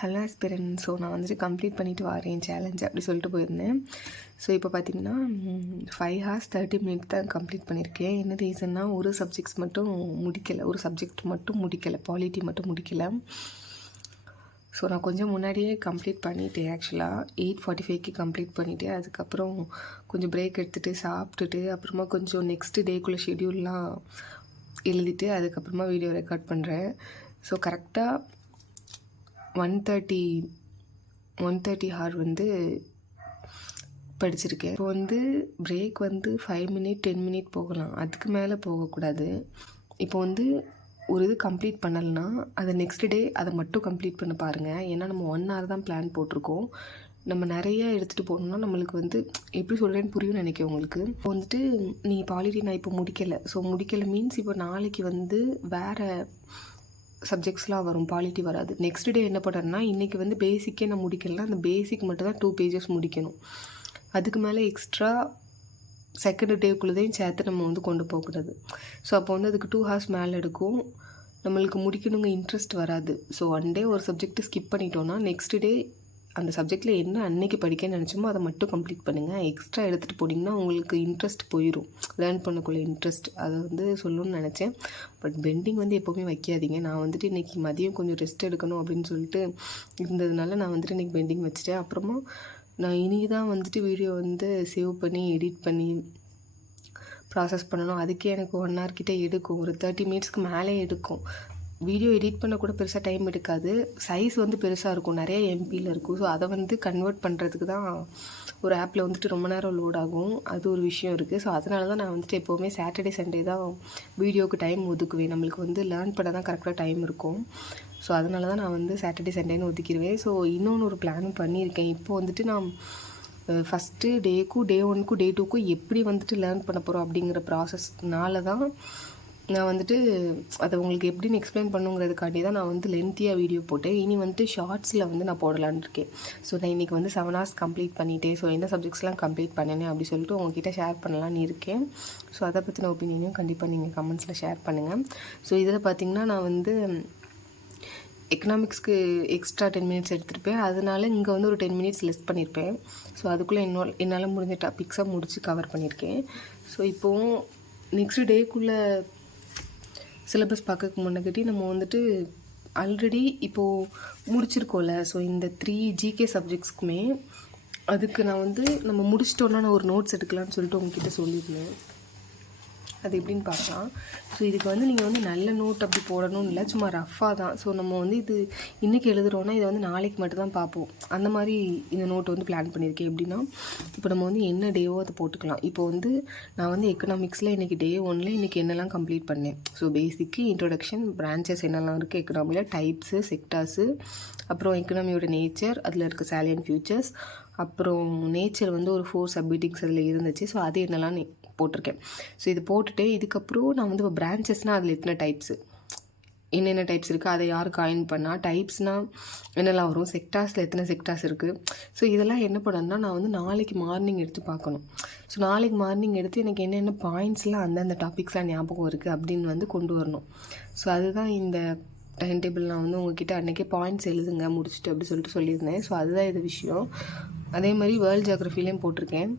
Hello aspirant. So நான் வந்துட்டு complete பண்ணிவிட்டு வரேன் சேலஞ்ச் அப்படி சொல்லிட்டு போயிருந்தேன். ஸோ இப்போ பார்த்திங்கன்னா 5 hours 30 minutes தான் கம்ப்ளீட் பண்ணியிருக்கேன். என்ன ரீசன்னா ஒரு சப்ஜெக்ட்ஸ் மட்டும் முடிக்கலை, ஒரு சப்ஜெக்ட் மட்டும் முடிக்கலை, பாலிட்டி மட்டும் முடிக்கலை. ஸோ நான் கொஞ்சம் முன்னாடியே கம்ப்ளீட் பண்ணிவிட்டேன். ஆக்சுவலாக 8:45க்கு கம்ப்ளீட் பண்ணிவிட்டு அதுக்கப்புறம் கொஞ்சம் பிரேக் எடுத்துகிட்டு சாப்பிட்டுட்டு அப்புறமா கொஞ்சம் நெக்ஸ்ட்டு டேக்குள்ளே ஷெட்யூல்லாம் எழுதிட்டு அதுக்கப்புறமா வீடியோ ரெக்கார்ட் பண்ணுறேன். ஸோ கரெக்டாக 1:30 ஹார் வந்து படிச்சிருக்கேன். இப்போ வந்து பிரேக் வந்து 5 minutes 10 minutes போகலாம், அதுக்கு மேலே போகக்கூடாது. இப்போ வந்து ஒரு இது கம்ப்ளீட் பண்ணலைன்னா அதை நெக்ஸ்ட் டே அதை மட்டும் கம்ப்ளீட் பண்ண பாருங்கள். ஏன்னா நம்ம 1 hour தான் பிளான் போட்டிருக்கோம். நம்ம நிறைய எடுத்துகிட்டு போகணுன்னா நம்மளுக்கு வந்து எப்படி சொல்கிறேன்னு புரியும்னு நினைக்கிறேன் உங்களுக்கு. இப்போ வந்துட்டு நீங்கள் பாலிட்டி நான் இப்போ முடிக்கலை. ஸோ முடிக்கலை மீன்ஸ் இப்போ நாளைக்கு வந்து வேறு சப்ஜெக்ட்ஸ்லாம் வரும், பாலிட்டி வராது. நெக்ஸ்ட் டே என்ன பண்ணுறேன்னா இன்றைக்கி வந்து பேசிக்கே நான் முடிக்கலைன்னா அந்த பேசிக் மட்டும் தான் 2 pages முடிக்கணும். அதுக்கு மேலே எக்ஸ்ட்ரா செகண்ட் டேக்குள்ளதையும் சேர்த்து நம்ம வந்து கொண்டு போகக்கூடாது. ஸோ அப்போ வந்து அதுக்கு 2 hours மேலே எடுக்கும், நம்மளுக்கு முடிக்கணுங்க இன்ட்ரெஸ்ட் வராது. ஸோ 1 day ஒரு சப்ஜெக்ட்டு ஸ்கிப் பண்ணிட்டோன்னா நெக்ஸ்ட் டே அந்த சப்ஜெக்டில் என்ன அன்னைக்கு படிக்க நினச்சோமோ அதை மட்டும் கம்ப்ளீட் பண்ணுங்கள். எக்ஸ்ட்ரா எடுத்துகிட்டு போட்டிங்கன்னா உங்களுக்கு இன்ட்ரெஸ்ட் போயிடும், லேர்ன் பண்ணக்குள்ள இன்ட்ரெஸ்ட். அதை வந்து சொல்லணும்னு நினச்சேன். பட் பெண்டிங் வந்து எப்போவுமே வைக்காதீங்க. நான் வந்துட்டு இன்றைக்கி மதியம் கொஞ்சம் ரெஸ்ட் எடுக்கணும் அப்படின்னு சொல்லிட்டு இருந்ததுனால நான் வந்துட்டு இன்றைக்கி பெண்டிங் வச்சுட்டேன். அப்புறமா நான் இனி தான் வந்துட்டு வீடியோ வந்து சேவ் பண்ணி எடிட் பண்ணி ப்ராசஸ் பண்ணணும். அதுக்கே எனக்கு 1 hour கிட்டே எடுக்கும், ஒரு 30 minutesக்கு மேலே எடுக்கும். வீடியோ எடிட் பண்ண கூட பெருசாக டைம் எடுக்காது, சைஸ் வந்து பெருசாக இருக்கும், நிறைய எம்பியில் இருக்கும். ஸோ அதை வந்து கன்வெர்ட் பண்ணுறதுக்கு தான் ஒரு ஆப்பில் வந்துட்டு ரொம்ப நேரம் லோட் ஆகும், அது ஒரு விஷயம் இருக்குது. ஸோ அதனால தான் நான் வந்துட்டு எப்போவுமே சாட்டர்டே சண்டே தான் வீடியோவுக்கு டைம் ஒதுக்குவேன். நம்மளுக்கு வந்து லேர்ன் பண்ண தான் கரெக்டாக டைம் இருக்கும். ஸோ அதனால தான் நான் வந்து சாட்டர்டே சண்டேன்னு ஒதுக்கிடுவேன். ஸோ இன்னொன்று ஒரு பிளானும் பண்ணியிருக்கேன். இப்போ வந்துட்டு நான் ஃபஸ்ட்டு டேக்கும் டே 1க்கும் டே 2க்கும் எப்படி வந்துட்டு லேர்ன் பண்ண போகிறோம் அப்படிங்கிற ப்ராசஸ்னால தான் நான் வந்துட்டு அதை உங்களுக்கு எப்படின்னு எக்ஸ்பிளைன் பண்ணுங்கிறதுக்காண்டி தான் நான் வந்து லென்த்தியாக வீடியோ போட்டேன். இனி வந்துட்டு ஷார்ட்ஸில் வந்து நான் போடலான்னு இருக்கேன். ஸோ நான் இன்றைக்கி வந்து 7 hours கம்ப்ளீட் பண்ணிட்டேன். ஸோ எந்த சப்ஜெக்ட்ஸ்லாம் கம்ப்ளீட் பண்ணினேன் அப்படி சொல்லிட்டு உங்ககிட்ட ஷேர் பண்ணலான்னு இருக்கேன். ஸோ அதை பற்றின ஒப்பீனியனையும் கண்டிப்பாக நீங்கள் கமெண்ட்ஸில் ஷேர் பண்ணுங்கள். ஸோ இதில் பார்த்திங்கன்னா நான் வந்து எக்கனாமிக்ஸ்க்கு எக்ஸ்ட்ரா 10 minutes எடுத்திருப்பேன், அதனால இங்கே வந்து ஒரு 10 minutes லெஸ் பண்ணியிருப்பேன். ஸோ அதுக்குள்ளே என்னால் முடிஞ்ச டாபிக்ஸாக முடித்து கவர் பண்ணியிருக்கேன். ஸோ இப்போது நெக்ஸ்ட் டேக்குள்ளே சிலபஸ் பார்க்க முன்னாடி நம்ம வந்துட்டு ஆல்ரெடி இப்போது முடிச்சிருக்கோம்ல. ஸோ இந்த 3 GK சப்ஜெக்ட்ஸ்க்குமே அதுக்கு நான் வந்து நம்ம முடிச்சிட்டோன்னா நான் ஒரு நோட்ஸ் எடுக்கலான்னு சொல்லிட்டு உங்ககிட்ட சொல்லியிருந்தேன். அது எப்படின்னு பார்க்கலாம். ஸோ இதுக்கு வந்து நீங்கள் வந்து நல்ல நோட் அப்படி போடணும்னு இல்லை, சும்மா ரஃப்பாக தான். ஸோ நம்ம வந்து இது இன்றைக்கி எழுதுகிறோன்னா இதை வந்து நாளைக்கு மட்டும் தான் பார்ப்போம், அந்த மாதிரி இந்த நோட்டை வந்து பிளான் பண்ணியிருக்கேன். எப்படின்னா இப்போ நம்ம வந்து என்ன டேவோ அதை போட்டுக்கலாம். இப்போ வந்து நான் வந்து எக்கனாமிக்ஸில் இன்றைக்கி டே 1ல் இன்றைக்கி என்னெல்லாம் கம்ப்ளீட் பண்ணேன். ஸோ பேசிக்கு இன்ட்ரொடக்ஷன், பிரான்ச்சஸ் என்னெல்லாம் இருக்குது எக்கனாமியில், டைப்ஸு, செக்டார்ஸு, அப்புறம் எக்கனாமியோட நேச்சர், அதில் இருக்க சேலியன்ட் ஃபியூச்சர்ஸ், அப்புறம் நேச்சர் வந்து ஒரு 4 சப்ஹெட்டிங்ஸ் அதில் இருந்துச்சு. ஸோ அது என்னெல்லாம் போட்டிருக்கேன். ஸோ இது போட்டுட்டு இதுக்கப்புறம் நான் வந்து இப்போ பிரான்ச்சஸ்னால் அதில் எத்தனை டைப்ஸு, என்னென்ன டைப்ஸ் இருக்குது, அதை யார் காயின் பண்ணால், டைப்ஸ்னால் என்னெல்லாம் வரும், செக்டார்ஸில் எத்தனை செக்டார்ஸ் இருக்குது. ஸோ இதெல்லாம் என்ன பண்ணணும்னா நான் வந்து நாளைக்கு மார்னிங் எடுத்து பார்க்கணும். ஸோ நாளைக்கு மார்னிங் எடுத்து எனக்கு என்னென்ன பாயிண்ட்ஸ்லாம் அந்தந்த டாபிக்ஸ்லாம் ஞாபகம் இருக்குது அப்படின்னு வந்து கொண்டு வரணும். ஸோ அதுதான் இந்த டைம் டேபிள். நான் வந்து உங்ககிட்ட அன்றைக்கே பாயிண்ட்ஸ் எழுதுங்க முடிச்சுட்டு அப்படி சொல்லிட்டு சொல்லியிருந்தேன். ஸோ அதுதான் இது விஷயம். அதே மாதிரி வேர்ல்டு ஜியாகிரஃபிலையும் போட்டிருக்கேன்.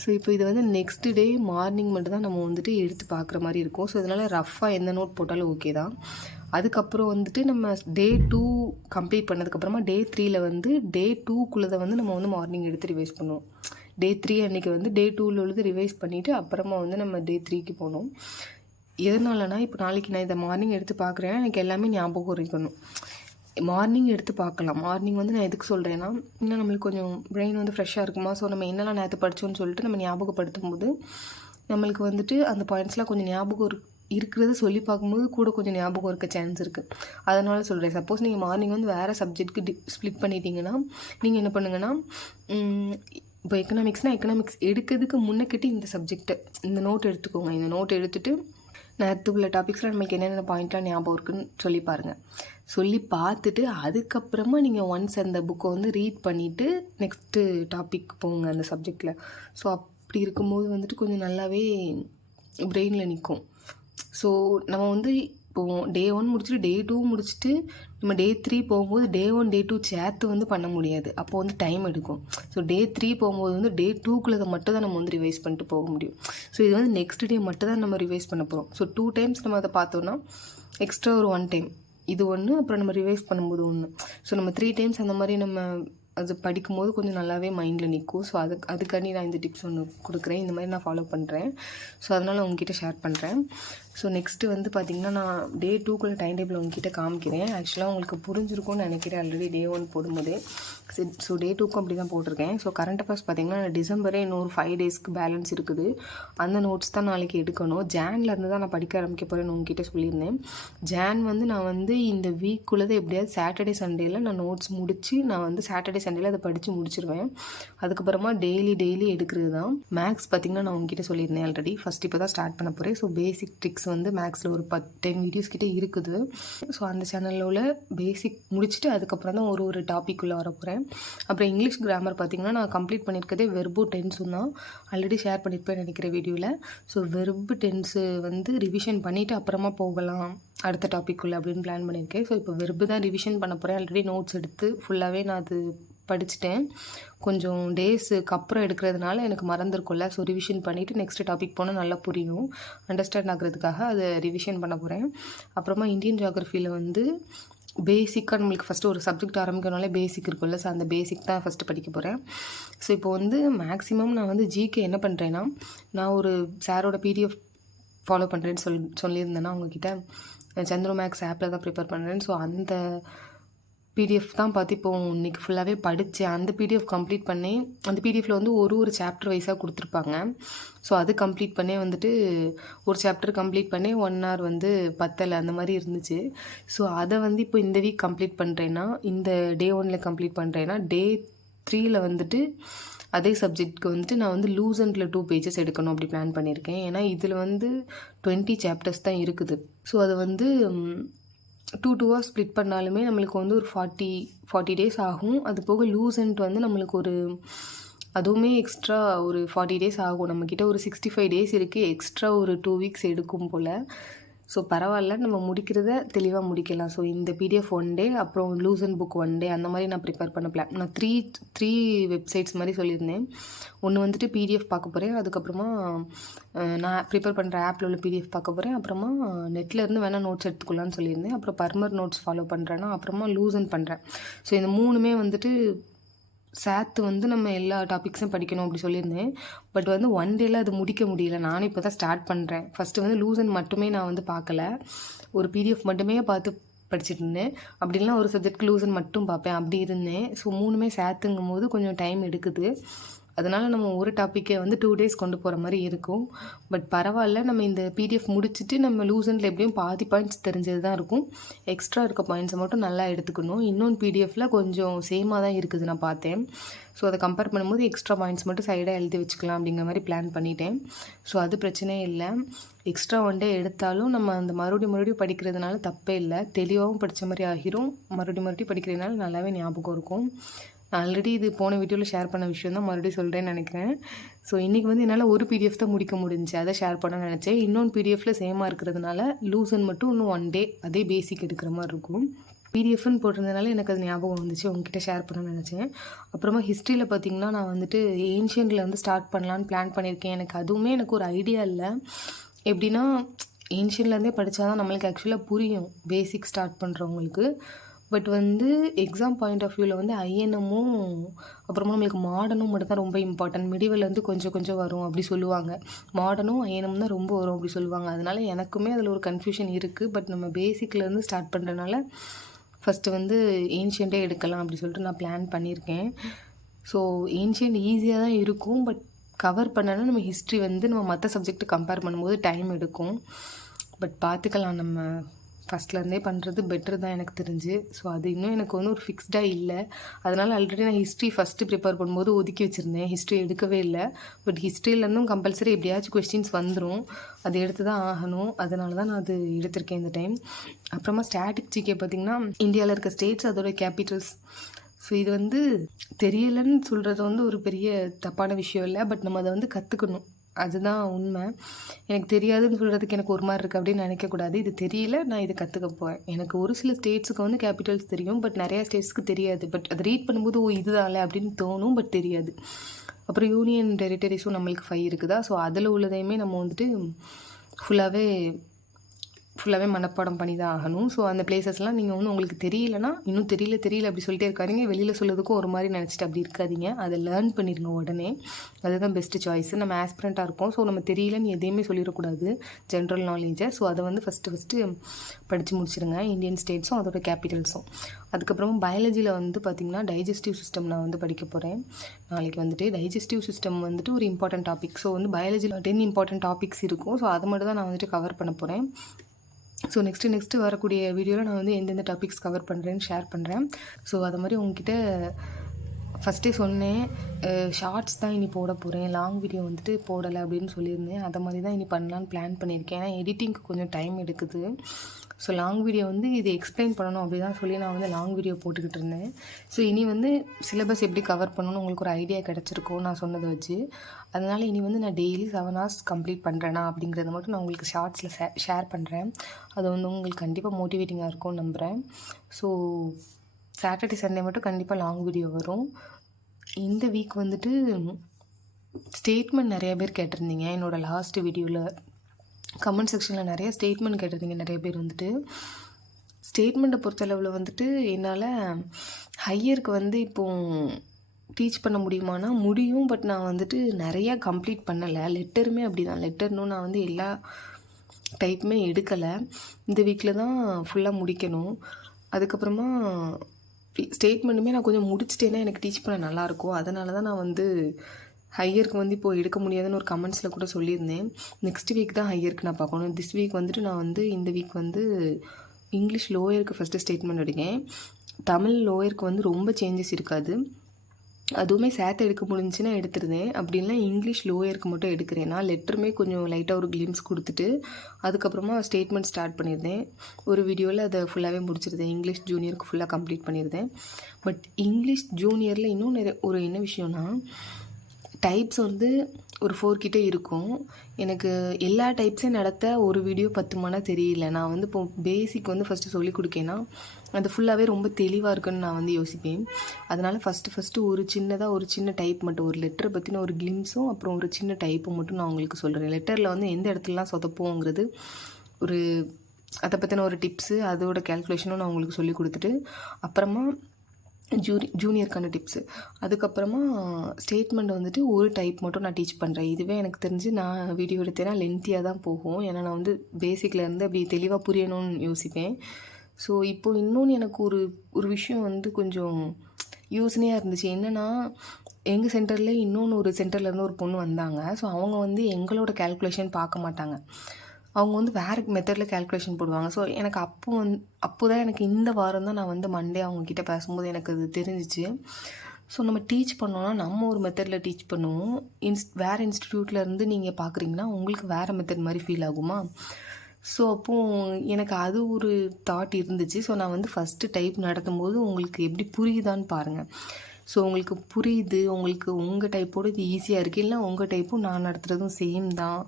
ஸோ இப்போ இது வந்து நெக்ஸ்ட் டே மார்னிங் மட்டும் தான் நம்ம வந்துட்டு எடுத்து பார்க்குற மாதிரி இருக்கும். ஸோ இதனால் ரஃப்பாக எந்த நோட் போட்டாலும் ஓகே தான். அதுக்கப்புறம் வந்துட்டு நம்ம டே 2 கம்ப்ளீட் பண்ணதுக்கப்புறமா டே 3ல் வந்து டே 2க்குள்ளதை வந்து நம்ம வந்து மார்னிங் எடுத்து ரிவைஸ் பண்ணுவோம். டே 3 அன்றைக்கி வந்து டே 2ல் உள்ளது ரிவைஸ் பண்ணிவிட்டு அப்புறமா வந்து நம்ம டே 3க்கு போகணும். எதனாலனா இப்போ நாளைக்கு நான் இதை மார்னிங் எடுத்து பார்க்குறேன்னா எனக்கு எல்லாமே ஞாபகம் இருக்கணும். மார்னிங் எடுத்து பார்க்கலாம். மார்னிங் வந்து நான் எதுக்கு சொல்கிறேன்னா இன்னும் நம்மளுக்கு கொஞ்சம் பிரெயின் வந்து ஃப்ரெஷ்ஷாக இருக்குமா. ஸோ நம்ம என்னெல்லாம் நேற்று படித்தோன்னு சொல்லிட்டு நம்ம ஞாபகப்படுத்தும் போது நம்மளுக்கு வந்துட்டு அந்த பாயிண்ட்ஸ்லாம் கொஞ்சம் ஞாபகம் இருக்கிறத சொல்லி பார்க்கும்போது கூட கொஞ்சம் ஞாபகம் இருக்க சான்ஸ் இருக்குது. அதனால சொல்கிறேன். சப்போஸ் நீங்கள் மார்னிங் வந்து வேறு சப்ஜெக்ட்டுக்கு ஸ்ப்ளிட் பண்ணிட்டீங்கன்னா நீங்கள் என்ன பண்ணுங்கன்னா இப்போ எக்கனாமிக்ஸ்னால் எக்கனாமிக்ஸ் எடுக்கிறதுக்கு முன்னக்கிட்டு இந்த சப்ஜெக்டை இந்த நோட் எடுத்துக்கோங்க. இந்த நோட் எடுத்துகிட்டு நேற்று உள்ள டாபிக்ஸில் நம்மளுக்கு என்னென்ன பாயிண்ட்லாம் ஞாபகம் இருக்குன்னு சொல்லி பாருங்கள். சொல்லி பார்த்துட்டு அதுக்கப்புறமா நீங்கள் ஒன்ஸ் அந்த புக்கை வந்து ரீட் பண்ணிவிட்டு நெக்ஸ்ட்டு டாபிக் போங்க அந்த சப்ஜெக்டில். ஸோ அப்படி இருக்கும்போது வந்துட்டு கொஞ்சம் நல்லாவே பிரெயினில் நிற்கும். ஸோ நம்ம வந்து இப்போது டே 1 முடிச்சுட்டு டே 2 முடிச்சுட்டு நம்ம டே 3 போகும்போது டே 1 டே 2 சேர்த்து வந்து பண்ண முடியாது. அப்போது வந்து டைம் எடுக்கும். ஸோ டே 3 போகும்போது வந்து டே 2க்குள்ளதை மட்டும் தான் நம்ம வந்து ரிவைஸ் பண்ணிட்டு போக முடியும். ஸோ இது வந்து நெக்ஸ்ட் டே மட்டும் தான் நம்ம ரிவைஸ் பண்ண போகிறோம். ஸோ 2 டைம்ஸ் நம்ம அதை பார்த்தோன்னா எக்ஸ்ட்ரா ஒரு 1 டைம் இது ஒன்று, அப்புறம் நம்ம ரிவைஸ் பண்ணும்போது ஒன்று. ஸோ நம்ம 3 டைம்ஸ் அந்த மாதிரி நம்ம அது படிக்கும்போது கொஞ்சம் நல்லாவே மைண்டில் நிற்கும். ஸோ அதுக்காண்டி நான் இந்த டிப்ஸ் ஒன்று கொடுக்குறேன். இந்த மாதிரி நான் ஃபாலோ பண்ணுறேன். ஸோ அதனால் உங்ககிட்ட ஷேர் பண்ணுறேன். ஸோ நெக்ஸ்ட்டு வந்து பார்த்திங்கன்னா நான் டே 2க்குள்ள டைம் டேபிள் உங்ககிட்ட காமிக்கிறேன். ஆக்சுவலாக உங்களுக்கு புரிஞ்சிருக்கும்னு நினைக்கிறேன் ஆல்ரெடி டே 1 போடும்போதே. ஸோ டே 2க்கும் அப்படி தான் போட்டிருக்கேன். ஸோ கரண்ட் அஃபேர்ஸ் பார்த்திங்கன்னா டிசம்பரே இன்னொரு 5 டேஸ்க்கு பேலன்ஸ் இருக்குது. அந்த நோட்ஸ் தான் நாளைக்கு எடுக்கணும். ஜான்லேருந்து தான் நான் படிக்க ஆரம்பிக்க போகிறேன்னு உங்ககிட்ட சொல்லியிருந்தேன். ஜான் வந்து நான் வந்து இந்த வீக்குள்ளதை எப்படியாவது சாட்டர்டே சண்டேயில் நான் நோட்ஸ் முடித்து நான் வந்து சாட்டர்டே சண்டேயில் அதை படித்து முடிச்சிருவேன். அதுக்கப்புறமா டெய்லி எடுக்கிறது தான். மேக்ஸ் பார்த்திங்கன்னா நான் உங்ககிட்ட சொல்லியிருந்தேன் ஆல்ரெடி. ஃபஸ்ட் இப்போ தான் ஸ்டார்ட் பண்ண போகிறேன். ஸோ பேசிக் ட்ரிக்ஸ் வந்து மேக்ஸில் ஒரு 10 வீடியோஸ் கிட்டே இருக்குது. ஸோ அந்த சேனலில் உள்ள பேசிக் முடிச்சுட்டு அதுக்கப்புறம் தான் ஒரு டாபிக் உள்ள வர போகிறேன். அப்புறம் இங்கிலீஷ் கிராமர் பார்த்திங்கன்னா நான் கம்ப்ளீட் பண்ணியிருக்கதே வெர்பு டென்ஸும் தான். ஆல்ரெடி ஷேர் பண்ணியிருப்பேன் நினைக்கிற வீடியோவில். ஸோ வெர்பு டென்ஸு வந்து ரிவிஷன் பண்ணிவிட்டு அப்புறமா போகலாம் அடுத்த டாபிக் உள்ள அப்படின்னு பிளான் பண்ணியிருக்கேன். ஸோ இப்போ வெர்பு தான் ரிவிஷன் பண்ண போகிறேன். ஆல்ரெடி நோட்ஸ் எடுத்து ஃபுல்லாகவே நான் அது படிச்சுட்டேன். கொஞ்சம் டேஸுக்கு அப்புறம் எடுக்கிறதுனால எனக்கு மறந்துருக்கும்ல. ஸோ ரிவிஷன் பண்ணிவிட்டு நெக்ஸ்ட் டாபிக் போனால் நல்லா புரியும், அண்டர்ஸ்டாண்ட் ஆகிறதுக்காக அதை ரிவிஷன் பண்ண போகிறேன். அப்புறமா இந்தியன் ஜியாகிரஃபியில் வந்து பேசிக்காக நம்மளுக்கு ஃபஸ்ட்டு ஒரு சப்ஜெக்ட் ஆரம்பிக்கணும்னாலே பேசிக் இருக்கும்ல. ஸோ அந்த பேசிக் தான் ஃபஸ்ட்டு படிக்க போகிறேன். ஸோ இப்போ வந்து மேக்ஸிமம் நான் வந்து ஜிகே என்ன பண்ணுறேன்னா, நான் ஒரு சாரோட பிடிஎஃப் ஃபாலோ பண்ணுறேன்னு சொல்லியிருந்தேன்னா அவங்கக்கிட்ட சந்திர மேக்ஸ் ஆப்பில் தான் ப்ரிப்பேர் பண்ணுறேன். ஸோ அந்த பிடிஎஃப் தான் பார்த்து இப்போது இன்றைக்கி ஃபுல்லாகவே படித்தேன். அந்த பிடிஎஃப் கம்ப்ளீட் பண்ணி அந்த பிடிஎஃபில் வந்து ஒரு சாப்டர் வைஸாக கொடுத்துருப்பாங்க. ஸோ அது கம்ப்ளீட் பண்ணே வந்துட்டு ஒரு சாப்டர் கம்ப்ளீட் பண்ணி 1 hour வந்து பத்தலை அந்த மாதிரி இருந்துச்சு. ஸோ அதை வந்து இப்போ இந்த வீக் கம்ப்ளீட் பண்ணுறேன்னா, இந்த டே 1ல் கம்ப்ளீட் பண்ணுறேன்னா டே 3ல் வந்துட்டு அதே சப்ஜெக்ட்க்கு வந்துட்டு நான் வந்து லூசன்ட்டில் 2 pages எடுக்கணும் அப்படி பிளான் பண்ணியிருக்கேன். ஏன்னா இதில் வந்து 20 chapters தான் இருக்குது. ஸோ அது வந்து 2 ஸ்ப்ளிட் பண்ணாலுமே நம்மளுக்கு வந்து ஒரு 40 days ஆகும். அது போக லூசன்ட் வந்து நம்மளுக்கு ஒரு அதுவுமே எக்ஸ்ட்ரா ஒரு 40 days ஆகும். நம்மக்கிட்ட ஒரு 65 days இருக்குது. எக்ஸ்ட்ரா ஒரு 2 weeks எடுக்கும் போல். ஸோ பரவாயில்ல, நம்ம முடிக்கிறத தெளிவாக முடிக்கலாம். ஸோ இந்த பிடிஎஃப் 1 day, அப்புறம் லூசன் புக் 1 day அந்த மாதிரி நான் ப்ரிப்பேர் பண்ண பிளான். நான் த்ரீ வெப்சைட்ஸ் மாதிரி சொல்லியிருந்தேன். ஒன்று வந்துட்டு பிடிஎஃப் பார்க்க போகிறேன். அதுக்கப்புறமா நான் ப்ரிப்பேர் பண்ணுற ஆப்பில் உள்ள பிடிஎஃப் பார்க்க போகிறேன். அப்புறமா நெட்லேருந்து வேணால் நோட்ஸ் எடுத்துக்கலான்னு சொல்லியிருந்தேன். அப்புறம் பர்மர் நோட்ஸ் ஃபாலோ பண்ணுறேன்னா அப்புறமா லூசன் பண்ணுறேன். ஸோ இந்த 3மே வந்துட்டு சேர்த்து வந்து நம்ம எல்லா டாபிக்ஸும் படிக்கணும் அப்படி சொல்லியிருந்தேன். பட் வந்து 1 dayல அது முடிக்க முடியல. நானும் இப்போ தான் ஸ்டார்ட் பண்ணுறேன். ஃபஸ்ட்டு வந்து லூசன் மட்டுமே நான் வந்து பார்க்கல, ஒரு பிடிஎஃப் மட்டுமே பார்த்து படிச்சுட்டு இருந்தேன். அப்படி இல்லைனா ஒரு சப்ஜெக்ட்க்கு லூசன் மட்டும் பார்ப்பேன் அப்படி இருந்தேன். ஸோ 3மே சேர்த்துங்கும் போது கொஞ்சம் டைம் எடுக்குது. அதனால் நம்ம ஒரு டாப்பிக்கை வந்து 2 days கொண்டு போகிற மாதிரி இருக்கும். பட் பரவாயில்ல, நம்ம இந்த பிடிஎஃப் முடிச்சுட்டு நம்ம லூசனில் எப்படியும் பாதி பாயிண்ட்ஸ் தெரிஞ்சது தான் இருக்கும். எக்ஸ்ட்ரா இருக்க பாயிண்ட்ஸை மட்டும் நல்லா எடுத்துக்கணும். இன்னொன்று பிடிஎஃப்பில் கொஞ்சம் சேமாக தான் இருக்குது நான் பார்த்தேன். ஸோ அதை கம்பேர் பண்ணும்போது எக்ஸ்ட்ரா பாயிண்ட்ஸ் மட்டும் சைடாக எழுதி வச்சுக்கலாம் அப்படிங்கிற மாதிரி பிளான் பண்ணிட்டேன். ஸோ அது பிரச்சனையே இல்லை. எக்ஸ்ட்ரா 1 day எடுத்தாலும் நம்ம அந்த மறுபடியும் படிக்கிறதுனால தப்பே இல்லை. தெளிவாகவும் படித்த மாதிரி ஆகிரும். மறுபடியும் படிக்கிறதுனால நல்லாவே ஞாபகம் இருக்கும். ஆல்ரெடி இது போன வீடியோவில் ஷேர் பண்ண விஷயம் தான் மறுபடியும் சொல்கிறேன்னு நினைக்கிறேன். ஸோ இன்றைக்கி வந்து என்னால் ஒரு பிடிஎஃப் தான் முடிக்க முடிஞ்சு, அதை ஷேர் பண்ண நினச்சேன். இன்னொன்று பிடிஎஃப்பில் சேமாக இருக்கிறதுனால லூசன் மட்டும் இன்னும் 1 day அதே பேசிக் எடுக்கிற மாதிரி இருக்கும். பிடிஎஃப்னு போட்டிருந்ததுனால எனக்கு அது ஞாபகம் வந்துச்சு, உங்ககிட்ட ஷேர் பண்ண நினச்சேன். அப்புறமா ஹிஸ்ட்ரியில் பார்த்திங்கன்னா நான் வந்துட்டு ஏன்ஷியன்ட்டில் வந்து ஸ்டார்ட் பண்ணலான்னு பிளான் பண்ணியிருக்கேன். எனக்கு ஒரு ஐடியா இல்லை. எப்படின்னா ஏன்ஷியன்ட்லேருந்தே படித்தா தான் நம்மளுக்கு ஆக்சுவலாக புரியும் பேசிக் ஸ்டார்ட் பண்ணுறவங்களுக்கு. பட் வந்து எக்ஸாம் பாயிண்ட் ஆஃப் வியூவில் வந்து ஐஎன்எம்மும் அப்புறமா நம்மளுக்கு மாடர்னும் மட்டும் தான் ரொம்ப இம்பார்ட்டன்ட். மிடிவல் வந்து கொஞ்சம் வரும் அப்படி சொல்லுவாங்க. மாடர்னும் ஐஎன்எம் தான் ரொம்ப வரும் அப்படி சொல்லுவாங்க. அதனால் எனக்குமே அதில் ஒரு கன்ஃபியூஷன் இருக்குது. பட் நம்ம பேசிக்லேருந்து ஸ்டார்ட் பண்ணுறதுனால ஃபஸ்ட்டு வந்து ஏன்ஷியன்ட்டே எடுக்கலாம் அப்படி சொல்லிட்டு நான் பிளான் பண்ணியிருக்கேன். ஸோ ஏன்ஷியன்ட் ஈஸியாக தான் இருக்கும். பட் கவர் பண்ணனா நம்ம ஹிஸ்ட்ரி வந்து நம்ம மற்ற சப்ஜெக்ட்டு கம்பேர் பண்ணும்போது டைம் எடுக்கும். பட் பார்த்துக்கலாம், நம்ம ஃபஸ்ட்லேருந்தே பண்ணுறது பெட்ரு தான் எனக்கு தெரிஞ்சு. ஸோ அது இன்னும் எனக்கு ஒன்றும் ஒரு ஃபிக்ஸ்டாக இல்லை. அதனால் ஆல்ரெடி நான் ஹிஸ்ட்ரி ஃபஸ்ட்டு ப்ரிப்பேர் பண்ணும்போது ஒதுக்கி வச்சுருந்தேன். ஹிஸ்ட்ரி எடுக்கவே இல்லை. பட் ஹிஸ்ட்ரியிலேருந்தும் கம்பல்சரி எப்படியாச்சும் கொஸ்டின்ஸ் வந்துடும், அது எடுத்து தான் ஆகணும். அதனால தான் நான் அது எடுத்திருக்கேன் இந்த டைம். அப்புறமா ஸ்டாட்டிக் ஜிகே பார்த்திங்கன்னா இந்தியாவில் இருக்க ஸ்டேட்ஸ், அதோட கேபிட்டல்ஸ். ஸோ இது வந்து தெரியலைன்னு சொல்கிறது வந்து ஒரு பெரிய தப்பான விஷயம் இல்லை. பட் நம்ம அதை வந்து கற்றுக்கணும். அதுதான் உண்மை. எனக்கு தெரியாதுன்னு சொல்கிறதுக்கு எனக்கு ஒரு மாரி இருக்குது அப்படின்னு நினைக்கக்கூடாது. இது தெரியல, நான் இதை கற்றுக்க போறேன். எனக்கு ஒரு சில ஸ்டேட்ஸுக்கு வந்து கேபிட்டல்ஸ் தெரியும். பட் நிறையா ஸ்டேட்ஸ்க்கு தெரியாது. பட் அதை ரீட் பண்ணும்போது ஓ இதுதான்ல அப்படின்னு தோணும். பட் தெரியாது. அப்புறம் யூனியன் டெரிட்டரிஸும் நம்மளுக்கு 5 இருக்குதா. ஸோ அதில் உள்ளதையுமே நம்ம வந்துட்டு ஃபுல்லாகவே மனப்பாடம் பண்ணி தான் ஆகணும். ஸோ அந்த பிளேசஸ்லாம் நீங்கள் வந்து உங்களுக்கு தெரியலனா இன்னும் தெரியல அப்படி சொல்லிட்டே இருக்காதீங்க. வெளியில் சொல்லதுக்கும் ஒரு மாதிரி நினச்சிட்டு அப்படி இருக்காதீங்க. அதை லேர்ன் பண்ணிடுங்க உடனே. அதுதான் பெஸ்ட்டு சாய்ஸு. நம்ம ஆஸ்பிரண்ட்டாக இருக்கோம். ஸோ நம்ம தெரியலன்னு எதையுமே சொல்லிடக்கூடாது ஜென்ரல் நாலேஜை. ஸோ அதை வந்து ஃபஸ்ட்டு படித்து முடிச்சிடுங்க. இந்தியன் ஸ்டேட்ஸும் அதோட கேபிட்டல்ஸும். அதுக்கப்புறமா பயாலஜியில் வந்து பார்த்திங்கன்னா டைஜஸ்டிவ் சிஸ்டம் நான் வந்து படிக்க போகிறேன் நாளைக்கு வந்துட்டு. டைஜஸ்டிவ் சிஸ்டம் வந்துட்டு ஒரு இம்பார்ட்டன்ட் டாபிக். ஸோ வந்து பயாலஜியில் 10 இம்பார்ட்டன்ட் டாபிக்ஸ் இருக்கும். ஸோ அதை மட்டும் தான் நான் வந்துட்டு கவர் பண்ண போகிறேன். ஸோ நெக்ஸ்ட்டு வரக்கூடிய வீடியோவில் நான் வந்து எந்தெந்த டாபிக்ஸ் கவர் பண்ணுறேன்னு ஷேர் பண்ணுறேன். ஸோ அதை மாதிரி உங்ககிட்ட ஃபஸ்ட்டே சொன்னேன், ஷார்ட்ஸ் தான் இனி போட போகிறேன், லாங் வீடியோ வந்துட்டு போடலை அப்படின்னு சொல்லியிருந்தேன். அதை மாதிரி தான் இனி பண்ணலான்னு பிளான் பண்ணியிருக்கேன். ஏன்னா எடிட்டிங்க்கு கொஞ்சம் டைம் எடுக்குது. ஸோ லாங் வீடியோ வந்து இது எக்ஸ்பிளைன் பண்ணணும் அப்படி தான் சொல்லி நான் வந்து லாங் வீடியோ போட்டுக்கிட்டு இருந்தேன். ஸோ இனி வந்து சிலபஸ் எப்படி கவர் பண்ணணும்னு உங்களுக்கு ஒரு ஐடியா கிடச்சிருக்கோம் நான் சொன்னதை வச்சு. அதனால் இனி வந்து நான் டெய்லி 7 hours கம்ப்ளீட் பண்ணுறேன்னா அப்படிங்கிறத மட்டும் நான் உங்களுக்கு ஷார்ட்ஸில் ஷேர் பண்ணுறேன். அது வந்து உங்களுக்கு கண்டிப்பாக மோட்டிவேட்டிங்காக இருக்கும்னு நம்புகிறேன். ஸோ சாட்டர்டே சண்டே மட்டும் கண்டிப்பாக லாங் வீடியோ வரும். இந்த வீக் வந்துட்டு ஸ்டேட்மெண்ட் நிறைய பேர் கேட்டிருந்தீங்க. என்னோடய லாஸ்ட் வீடியோவில் கமெண்ட் செக்ஷனில் நிறைய ஸ்டேட்மெண்ட் கேட்டிருந்தீங்க நிறைய பேர் வந்துட்டு. ஸ்டேட்மெண்ட்டை பொறுத்தளவில் வந்துட்டு என்னால் ஹையருக்கு வந்து இப்போது டீச் பண்ண முடியுமானா முடியும். பட் நான் வந்துட்டு நிறையா கம்ப்ளீட் பண்ணலை. லெட்டருமே அப்படி தான். லெட்டர்னும் நான் வந்து எல்லா டைப்புமே எடுக்கலை. இந்த வீக்கில் தான் ஃபுல்லாக முடிக்கணும். அதுக்கப்புறமா ஸ்டேட்மெண்ட்டுமே நான் கொஞ்சம் முடிச்சிட்டேன்னா எனக்கு டீச் பண்ண நல்லாயிருக்கும். அதனால தான் நான் வந்து ஹையருக்கு வந்து இப்போது எடுக்க முடியாதுன்னு ஒரு கமெண்ட்ஸில் கூட சொல்லியிருந்தேன். நெக்ஸ்ட் வீக் தான் ஹையருக்கு நான் பார்க்கணும். திஸ் வீக் வந்துட்டு நான் வந்து இந்த வீக் வந்து இங்கிலீஷ் லோயருக்கு ஃபஸ்ட்டு ஸ்டேட்மெண்ட் எடுக்கேன். தமிழ் லோயருக்கு வந்து ரொம்ப சேஞ்சஸ் இருக்காது. அதுவுமே சேர்த்து எடுக்க முடிஞ்சுன்னா எடுத்துருந்தேன். அப்படின்லாம் இங்கிலீஷ் லோயருக்கு மட்டும் எடுக்கிறேன். நான் லெட்டருமே கொஞ்சம் லைட்டாக ஒரு கிளிம்ஸ் கொடுத்துட்டு அதுக்கப்புறமா ஸ்டேட்மெண்ட் ஸ்டார்ட் பண்ணியிருந்தேன். ஒரு வீடியோவில் அதை ஃபுல்லாகவே முடிச்சிருந்தேன். இங்கிலீஷ் ஜூனியருக்கு ஃபுல்லாக கம்ப்ளீட் பண்ணியிருந்தேன். பட் இங்கிலீஷ் ஜூனியரில் இன்னும் ஒரு என்ன விஷயம்னா டைப்ஸ் வந்து ஒரு 4 கிட்டே இருக்கும். எனக்கு எல்லா டைப்ஸையும் நடத்த ஒரு வீடியோ 10 மணி தெரியல. நான் வந்து இப்போ பேசிக் வந்து ஃபஸ்ட்டு சொல்லிக் கொடுக்கேன்னா அது ஃபுல்லாகவே ரொம்ப தெளிவாக இருக்குன்னு நான் வந்து யோசிப்பேன். அதனால் ஃபஸ்ட்டு ஒரு சின்ன டைப் மட்டும் ஒரு லெட்டரை பற்றின ஒரு கிளிம்ஸும் அப்புறம் ஒரு சின்ன டைப்பும் மட்டும் நான் உங்களுக்கு சொல்கிறேன். லெட்டரில் வந்து எந்த இடத்துலலாம் சொதப்போங்கிறது ஒரு அதை பற்றின ஒரு டிப்ஸு அதோட கேல்குலேஷனும் நான் உங்களுக்கு சொல்லி கொடுத்துட்டு அப்புறமா ஜூனியருக்கான டிப்ஸு அதுக்கப்புறமா ஸ்டேட்மெண்ட் வந்துட்டு ஒரு டைப் மட்டும் நான் டீச் பண்ணுறேன். இதுவே எனக்கு தெரிஞ்சு நான் வீடியோ எடுத்தேன்னா லென்த்தியாக தான் போகும். ஏன்னா நான் வந்து பேசிக்லேருந்து அப்படி தெளிவாக புரியணும்னு யோசிப்பேன். ஸோ இப்போது இன்னொன்று எனக்கு ஒரு விஷயம் வந்து கொஞ்சம் யோசனையாக இருந்துச்சு. என்னென்னா எங்கள் சென்டரில் இன்னொன்று ஒரு சென்டர்லேருந்து ஒரு பொண்ணு வந்தாங்க. ஸோ அவங்க வந்து எங்களோட கேல்குலேஷன் பார்க்க மாட்டாங்க. அவங்க வந்து வேறு மெத்தடில் கேல்குலேஷன் போடுவாங்க. ஸோ எனக்கு அப்போ தான் எனக்கு இந்த வாரம் தான் நான் வந்து மண்டே அவங்கக்கிட்ட பேசும்போது எனக்கு அது தெரிஞ்சிச்சு. ஸோ நம்ம டீச் பண்ணோன்னா நம்ம ஒரு மெத்தடில் டீச் பண்ணுவோம். வேறு இன்ஸ்டிடியூட்லேருந்து நீங்கள் பார்க்குறீங்கன்னா உங்களுக்கு வேறு மெத்தட் மாதிரி ஃபீல் ஆகுமா? ஸோ அப்போது எனக்கு அது ஒரு தாட் இருந்துச்சு. ஸோ நான் வந்து ஃபஸ்ட்டு டைப் நடத்தும்போது உங்களுக்கு எப்படி புரியுதான்னு பாருங்கள். ஸோ உங்களுக்கு புரியுது, உங்களுக்கு உங்கள் டைப்போடு இது ஈஸியாக இருக்குது, இல்லை உங்கள் டைப்பும் நான் நடத்துகிறதும் சேம் தான்.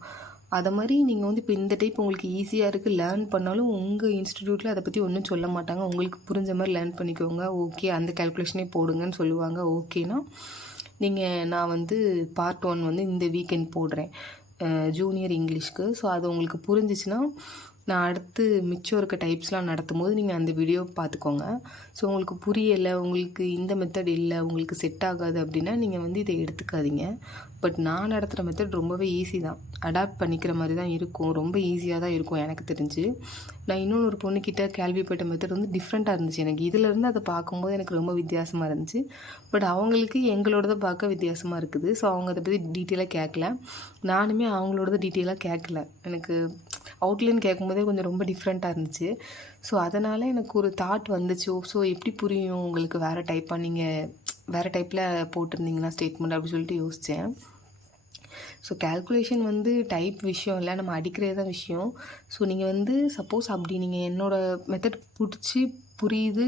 அதை மாதிரி நீங்கள் வந்து இப்போ இந்த டைப் உங்களுக்கு ஈஸியாக இருக்குது லேர்ன் பண்ணாலும் உங்கள் இன்ஸ்டிடியூட்டில் அதை பற்றி ஒன்றும் சொல்ல மாட்டாங்க. உங்களுக்கு புரிஞ்ச மாதிரி லேர்ன் பண்ணிக்கோங்க, ஓகே அந்த கேல்குலேஷனே போடுங்கன்னு சொல்லுவாங்க. ஓகேனா நான் வந்து பார்ட் 1 வந்து இந்த வீக்கெண்ட் போடுறேன் ஜூனியர் இங்கிலீஷ்க்கு. ஸோ அது உங்களுக்கு புரிஞ்சிச்சுன்னா நான் அடுத்து மிச்சம் இருக்க டைப்ஸ்லாம் நடத்தும் போது நீங்கள் அந்த வீடியோ பார்த்துக்கோங்க. ஸோ உங்களுக்கு புரியலை, உங்களுக்கு இந்த மெத்தட் இல்லை, உங்களுக்கு செட் ஆகாது அப்படின்னா நீங்கள் வந்து இதை எடுத்துக்காதீங்க. பட் நான் நடத்துகிற மெத்தட் ரொம்பவே ஈஸி தான். அடாப்ட் பண்ணிக்கிற மாதிரி தான் இருக்கும். ரொம்ப ஈஸியாக தான் இருக்கும் எனக்கு தெரிஞ்சு. நான் இன்னொன்று ஒரு பொண்ணுக்கிட்ட கேள்விப்பட்ட மெத்தட் வந்து டிஃப்ரெண்ட்டாக இருந்துச்சு. எனக்கு இதிலேருந்து அதை பார்க்கும்போது எனக்கு ரொம்ப வித்தியாசமாக இருந்துச்சு. பட் அவங்களுக்கு எங்களோடதை பார்க்க வித்தியாசமாக இருக்குது. ஸோ அவங்க அதை பற்றி டீட்டெயிலாக கேட்கல, நானுமே அவங்களோடது டீட்டெயிலாக கேட்கல. எனக்கு அவுட்லைன் கேட்கும்போதே கொஞ்சம் ரொம்ப டிஃப்ரெண்ட்டாக இருந்துச்சு. ஸோ அதனால் எனக்கு ஒரு தாட் வந்துச்சு. ஸோ எப்படி புரியும் உங்களுக்கு வேறு டைப்பாக நீங்கள் வேறு டைப்பில் போட்டிருந்தீங்கன்னா ஸ்டேட்மெண்ட் அப்படி சொல்லிட்டு யோசித்தேன். ஸோ கேல்குலேஷன் வந்து டைப் விஷயம் இல்லை, நம்ம அடிக்கிறது தான் விஷயம். ஸோ நீங்கள் வந்து சப்போஸ் அப்படி நீங்கள் என்னோடய மெத்தட் பிடிச்சி புரியுது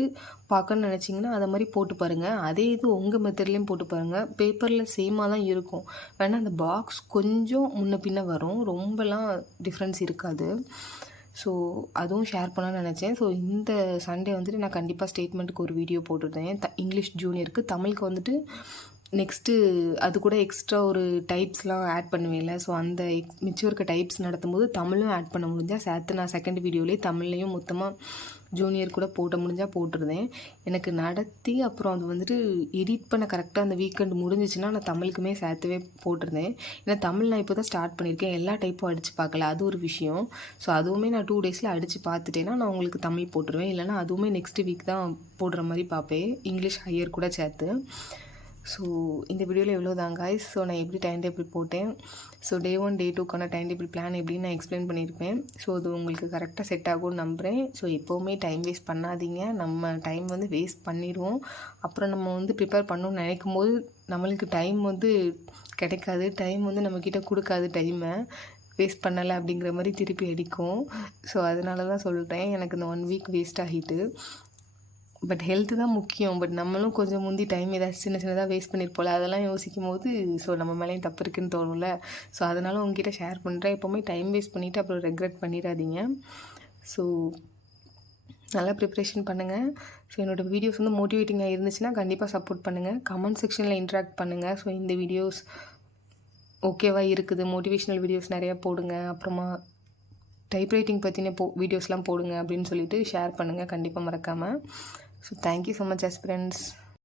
பார்க்கணும்னு நினச்சிங்கன்னா அதை மாதிரி போட்டு பாருங்கள். அதே இது உங்கள் மெத்தட்லேயும் போட்டு பாருங்கள். பேப்பரில் சேமாக தான் இருக்கும். வேணால் அந்த பாக்ஸ் கொஞ்சம் முன்ன பின்ன வரும், ரொம்பலாம் டிஃப்ரென்ஸ் இருக்காது. ஸோ அதுவும் ஷேர் பண்ணலான்னு நினச்சேன். ஸோ இந்த சண்டே வந்துட்டு நான் கண்டிப்பாக ஸ்டேட்மெண்ட்டுக்கு ஒரு வீடியோ போட்டுருந்தேன். இங்கிலீஷ் ஜூனியருக்கு. தமிழுக்கு வந்துட்டு நெக்ஸ்ட்டு அது கூட எக்ஸ்ட்ரா ஒரு டைப்ஸ்லாம் ஆட் பண்ணுவேன்ல, ஸோ அந்த மிச்சம் இருக்க டைப்ஸ் நடத்தும்போது தமிழும் ஆட் பண்ண முடிஞ்சால் சேர்த்து நான் செகண்ட் வீடியோலேயே தமிழ்லையும் மொத்தமாக ஜூனியர் கூட போட்ட முடிஞ்சால் போட்டிருந்தேன். எனக்கு நடத்தி அப்புறம் அது வந்துட்டு எடிட் பண்ண கரெக்டாக அந்த வீக்கெண்ட் முடிஞ்சிச்சுன்னா நான் தமிழுக்குமே சேர்த்துவே போட்டிருந்தேன். ஏன்னா தமிழ் நான் இப்போ தான் ஸ்டார்ட் பண்ணியிருக்கேன், எல்லா டைப்பும் அடித்து பார்க்கல, அது ஒரு விஷயம். ஸோ அதுவுமே நான் 2 டேஸில் அடித்து பார்த்துட்டேன்னா நான் உங்களுக்கு தமிழ் போட்டுருவேன். இல்லைனா அதுவுமே நெக்ஸ்ட் வீக் தான் போடுற மாதிரி பார்ப்பேன், இங்கிலீஷ் ஹையர் கூட சேர்த்து. ஸோ இந்த வீடியோவில் எவ்வளோ தான் காய்ஸ். ஸோ நான் எப்படி டைம் டேபிள் போட்டேன், ஸோ டே 1 டே 2க்கான டைம் டேபிள் பிளான் எப்படின்னு நான் எக்ஸ்பிளைன் பண்ணியிருப்பேன். ஸோ அது உங்களுக்கு கரெக்டாக செட் ஆகும்னு நம்புகிறேன். ஸோ எப்போவுமே டைம் வேஸ்ட் பண்ணாதீங்க. நம்ம டைம் வந்து வேஸ்ட் பண்ணிடுவோம். அப்புறம் நம்ம வந்து ப்ரிப்பேர் பண்ணணும்னு நினைக்கும் போது நம்மளுக்கு டைம் வந்து கிடைக்காது, டைம் வந்து நம்மக்கிட்ட கொடுக்காது, டைமை வேஸ்ட் பண்ணலை அப்படிங்கிற மாதிரி திருப்பி அடிக்கும். ஸோ அதனால தான் சொல்கிறேன், எனக்கு இந்த 1 வீக் வேஸ்ட் ஆகிட்டு. பட் ஹெல்த்து தான் முக்கியம். பட் நம்மளும் கொஞ்சம் முந்தி டைம் ஏதாச்சும் சின்ன சின்னதாக வேஸ்ட் பண்ணியிருப்போம்ல, அதெல்லாம் யோசிக்கும் போது ஸோ நம்ம மேலேயும் தப்பு இருக்குன்னு தோணும்ல. ஸோ அதனால் உங்ககிட்ட ஷேர் பண்ணுறேன். எப்போவுமே டைம் வேஸ்ட் பண்ணிவிட்டு அப்புறம் ரெக்ரெட் பண்ணிடாதீங்க. ஸோ நல்லா ப்ரிப்ரேஷன் பண்ணுங்கள். ஸோ என்னோடய வீடியோஸ் வந்து மோட்டிவேட்டிங்காக இருந்துச்சுன்னா கண்டிப்பாக சப்போர்ட் பண்ணுங்கள். கமெண்ட் செக்ஷனில் இன்ட்ராக்ட் பண்ணுங்கள். ஸோ இந்த வீடியோஸ் ஓகேவா இருக்குது, மோட்டிவேஷ்னல் வீடியோஸ் நிறையா போடுங்க, அப்புறமா டைப்ரைட்டிங் பற்றின வீடியோஸ்லாம் போடுங்க அப்படின்னு சொல்லிட்டு ஷேர் பண்ணுங்கள் கண்டிப்பாக மறக்காமல். So thank you so much aspirants.